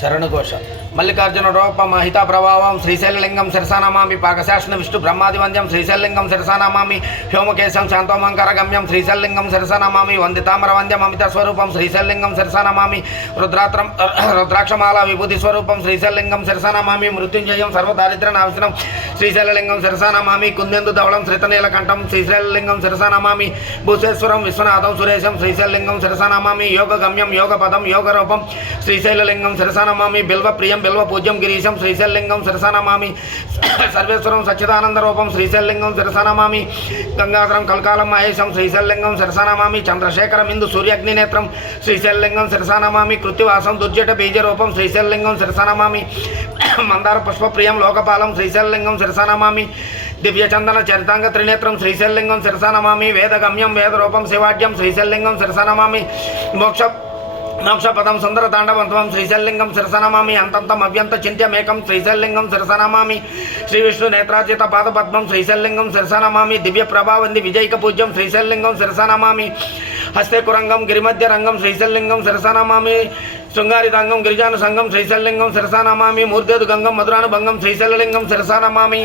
శరణఘోష. మల్లికార్జున రూపం హిత ప్రభావం శ్రీశైలలింగం శిరసానమామి. పాకశాసన విష్ణు బ్రహ్మాదివంద్యం శ్రీశైలలింగం శిరసానమామి. వ్యోమకేశం శాంతోమంకర గమ్యం శ్రీశైలలింగం శిరసానమామి. వందితామర వంద్యం అమిత స్వరూపం శ్రీశైలలింగం శిరసానమామి. రుద్రాక్షమాల విభూతి స్వరూపం శ్రీశైలలింగం శిరసానమామి. మృత్యుంజయం సర్వదారిద్ర నాశనం శ్రీశైలలింగం శిరసానమామి. కుందెందు ధవళం శ్రీతనీలకంఠం శ్రీశైలలింగం శిరసానమామి. భూసేశ్వరం విశ్వనాథం సురేశం శ్రీశైలలింగం శిరసానమామి. యోగ గమ్యం యోగ పదం యోగ రూపం శ్రీశైలలింగం శిరసానమామి. బిల్వ ప్రియం బిల్వ పూజ్యం గిరీశం శ్రీశైలలింగం శిరసానమామి. సర్వేశ్వరం సచ్చిదానంద రూపం శ్రీశైలలింగం శిరసానమామి. గంగాధరం కల్కాలం మహేశం శ్రీశైలలింగం శిరసానమామి. చంద్రశేఖరం ఇందు సూర్యాగ్నినేత్రం శ్రీశైలలింగం శిరసానమామి. కృత్తివాసం దుర్జట బీజరూపం శ్రీశైలలింగం శిరసానమామి. మందార పుష్పప్రియం లోకపాలం శ్రీశైలలింగం శిరసానమామి. దివ్యచందన చరితాంగ త్రినేత్రం శ్రీశైలలింగం శిరసానమామి. వేదగమ్యం వేదరూపం శివాడ్యం శ్రీశైలలింగం శిరసానమామి. మోక్షపదం సుందర తాండవంతం శ్రీశైలలింగం శిరసానమామి. అంతంతం అవ్యంత చింత్యమేకం శ్రీశైలలింగం శిరసానమామి. శ్రీ విష్ణు నేత్రాజిత పాదపద్మం శ్రీశైలలింగం శిరసానమామి. దివ్య ప్రభావంది విజైక పూజ్యం శ్రీశైలలింగం శిరసానమామి. హస్తే కురంగం గిరిమధ్య రంగం శ్రీశైలలింగం శిరసానమామి. శృంగారితాంగం గిరిజాను సంగం శ్రీశైలలింగం శిరసానమామి. మూర్ధేదు గంగం మధురానుభంగం శ్రీశైలలింగం శిరసానమామి.